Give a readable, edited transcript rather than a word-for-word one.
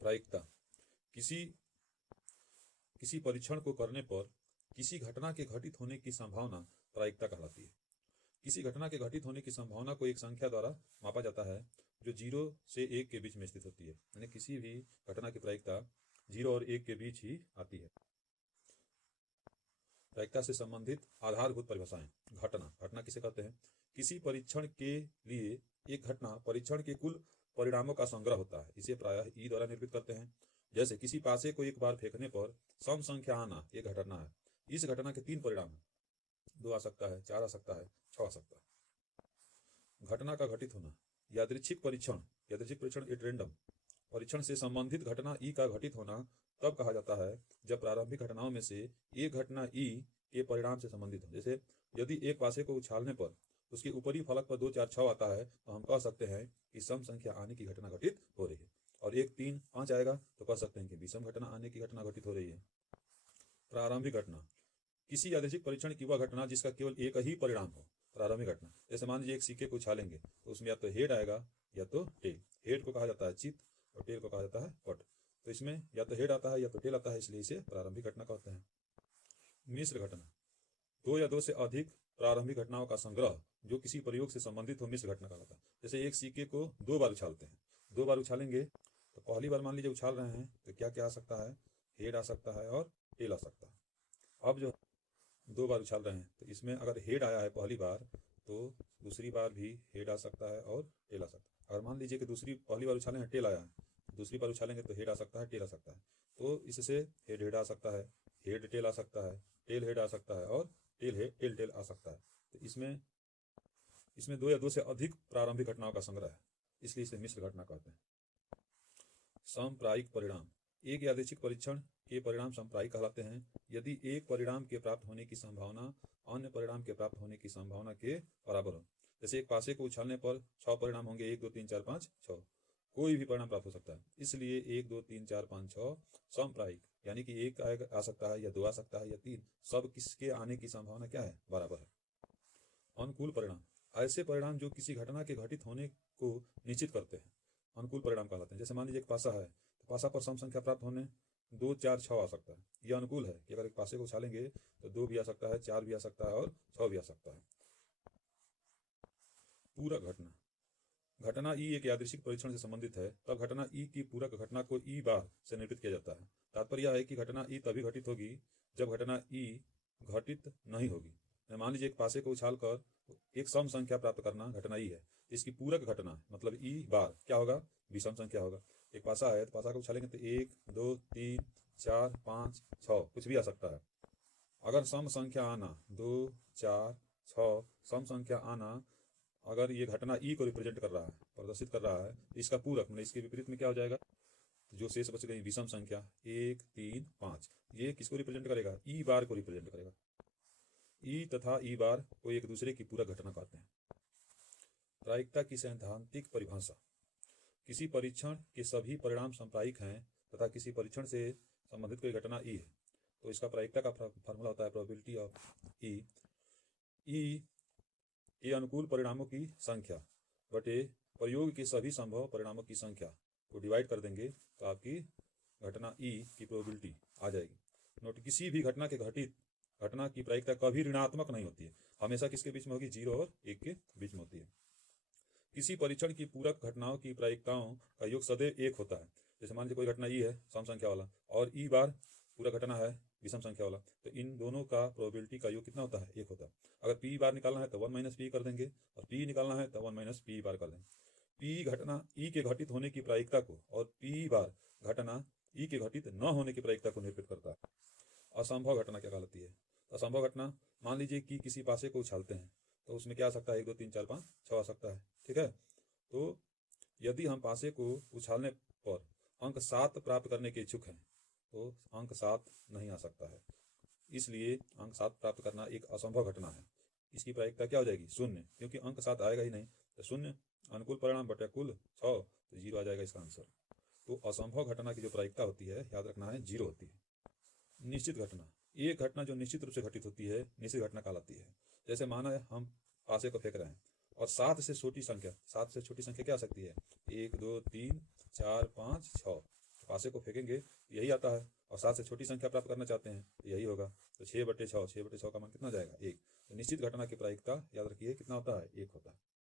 प्रायिकता किसी किसी परीक्षण को करने पर किसी घटना के घटित होने की संभावना प्रायिकता कहलाती है। किसी घटना के घटित होने की संभावना को एक संख्या द्वारा मापा जाता है जो 0 से 1 के बीच में स्थित होती है। यानी किसी भी घटना की प्रायिकता 0 और 1 के बीच ही आती है। प्रायिकता से संबंधित आधारभूत परिभाषाएं। घटना किसे कहते हैं? किसी परीक्षण के लिए एक घटना परीक्षण के कुल परिणामों का संग्रह होता है। इसे प्रायः ई द्वारा निरूपित करते हैं। जैसे किसी पासे को एक बार फेंकने पर सम संख्या आना एक घटना है। इस घटना के 3 परिणाम हैं, 2 आ सकता है, 4 आ सकता है, 6 आ सकता है। घटना का घटित होना। यादृच्छिक परीक्षण एट रैंडम परीक्षण से संबंधित घटना ई का घटित होना तब कहा जाता है जब प्रारंभिक घटनाओं में से एक घटना ई के परिणाम से संबंधित हो। जैसे यदि एक पासे को उछालने पर उसके ऊपरी फलक पर 2 4 6 आता है तो हम कह सकते हैं कि सम संख्या आने की घटना घटित हो रही है। और 1 3 5 आएगा तो कह सकते हैं कि विषम घटना आने की घटना घटित हो रही है। प्रारंभिक घटना किसी यादृच्छिक परीक्षण की वह घटना जिसका केवल एक ही परिणाम हो। प्रारंभिक घटना जैसे मान लीजिए एक सिक्के को उछालेंगे तो उसमें या तो हेड आएगा या तो टेल। हेड को कहा जाता है चित और टेल को कहा जाता है पट। तो इसमें या तो हेड आता है या तो टेल आता है, इसलिए इसे प्रारंभिक घटना कहते हैं। मिश्र घटना 2 या 2 से अधिक प्रारंभिक घटनाओं का संग्रह जो किसी प्रयोग से संबंधित हो मिश्र घटना कहलाता है। जैसे एक सिक्के को 2 बार उछालते हैं, 2 बार उछालेंगे तो पहली बार मान लीजिए उछाल रहे हैं तो क्या क्या आ सकता है? हेड आ सकता है और टेल आ सकता है। अब जो 2 बार उछाल रहे हैं तो इसमें अगर हेड आया है पहली बार तो दूसरी बार भी हेड आ सकता है और टेल आ सकता है। अगर मान लीजिए कि पहली बार उछाले हैं टेल आया है, दूसरी बार उछालेंगे तो हेड आ सकता है, टेल आ सकता है। तो इससे हेड आ सकता है, हेड टेल आ सकता है, टेल हेड आ सकता है और टेल टेल आ सकता है। तो इसमें 2 या 2 से अधिक प्रारंभिक घटनाओं का संग्रह है, इसलिए इसे मिश्र घटना कहते हैं। समप्रायिक परिणाम एक यादृच्छिक परीक्षण के परिणाम समप्रायिक कहलाते हैं यदि एक परिणाम के प्राप्त होने की संभावना अन्य परिणाम के प्राप्त होने की संभावना के बराबर हो। जैसे एक पासे को उछालने पर 6 परिणाम होंगे, 1 2 3 4 5 6। कोई भी परिणाम प्राप्त हो सकता है, इसलिए 1 2 3 4 5 6 समप्रायिक, यानी कि 1 आ सकता है या 2 आ सकता है या 3, सब किसके आने की संभावना क्या है? बराबर है। अनुकूल परिणाम ऐसे परिणाम जो किसी घटना के घटित होने को निश्चित करते हैं अनुकूल परिणाम कहलाते हैं। जैसे मान लीजिए एक पासा है तो पासा पर सम संख्या प्राप्त होने 2 4 6 आ सकता है। यह अनुकूल है कि अगर एक पासे को उछालेंगे तो 2 भी आ सकता है, 4 भी आ सकता है और 6 भी आ सकता है। पूरक घटना घटना ई एक यादृच्छिक परीक्षण से संबंधित है तब घटना ई की पूरक घटना को ई बार से निरूपित किया जाता है। तात्पर्य यह है कि घटना ई तभी घटित होगी जब घटना ई घटित नहीं होगी। मान लीजिए एक पासे को उछाल कर एक सम संख्या प्राप्त करना घटना ई है, इसकी पूरक घटना मतलब ई बार क्या होगा? विषम संख्या होगा। एक पासा है तो पासा को उछालेंगे तो 1 2 3 4 5 6 कुछ भी आ सकता है। अगर सम संख्या आना 2 4 6 सम संख्या आना अगर ये घटना ई को रिप्रेजेंट कर रहा है, प्रदर्शित कर रहा है, इसका पूरक मतलब इसके विपरीत में क्या हो जाएगा? जो शेष बच गई विषम संख्या 1 3 5, ये किसको रिप्रेजेंट करेगा? ई बार को रिप्रेजेंट करेगा। ई तथा ई बार को एक दूसरे की पूरक घटना कहते हैं। प्रायिकता की सैद्धांतिक परिभाषा किसी परीक्षण के सभी परिणाम समप्रायिक हैं तथा किसी परीक्षण से संबंधित कोई घटना ई है तो इसका प्रायिकता का फार्मूला होता है प्रोबेबिलिटी ऑफ ई। ई के अनुकूल परिणामों की संख्या बटे प्रयोग के सभी संभव परिणामों की संख्या को डिवाइड कर देंगे तो आपकी घटना ई की प्रोबेबिलिटी आ जाएगी। नोट, किसी भी घटना के घटना की प्रायिकता कभी ऋणात्मक नहीं होती है, हमेशा किसके बीच में होगी? 0 और 1 के बीच में होती है। किसी परीक्षण की पूरक घटनाओं की प्रायिकताओं का योग सदैव 1 होता है। जैसे मान लीजिए कोई घटना ई है सम संख्या वाला और ई बार पूरक घटना है विषम संख्या वाला, तो इन दोनों का प्रोबेबिलिटी का योग कितना होता है? 1 होता है। अगर पी बार निकालना है तो 1 माइनस पी कर देंगे और पी निकालना है तो 1 माइनस पी बार कर देंगे। पी घटना ई के घटित होने की प्रायिकता को और पी बार घटना ई के घटित न होने की प्रायिकता को निरूपित करता है। असंभव घटना क्या कहलाती है? असंभव घटना मान लीजिए कि किसी पासे को उछालते हैं तो उसमें क्या आ सकता है? 1 2 3 4 5 6 आ सकता है, ठीक है। तो यदि हम पासे को उछालने पर अंक 7 प्राप्त करने के इच्छुक हैं तो अंक 7 नहीं आ सकता है, इसलिए अंक 7 प्राप्त करना एक असंभव घटना है। इसकी प्रायिकता क्या हो जाएगी? 0, क्योंकि अंक 7 आएगा ही नहीं। तो 0 अनुकूल परिणाम बटे कुल 6 तो 0 आ जाएगा इसका आंसर। तो असंभव घटना की जो प्रायिकता होती है याद रखना है 0 होती है। निश्चित घटना एक घटना जो निश्चित रूप से घटित होती है निश्चित घटना कहलाती है। जैसे माना है हम पासे को फेंक रहे हैं और 7 से छोटी संख्या क्या आ सकती है? 1 2 3 4 5 6 पासे को फेंकेंगे तो यही आता है, और 7 से छोटी संख्या प्राप्त करना चाहते हैं तो यही होगा। तो 6/6 का मान कितना जाएगा? 1। तो निश्चित घटना की प्रायिकता याद रखिए कितना होता है? 1 होता है।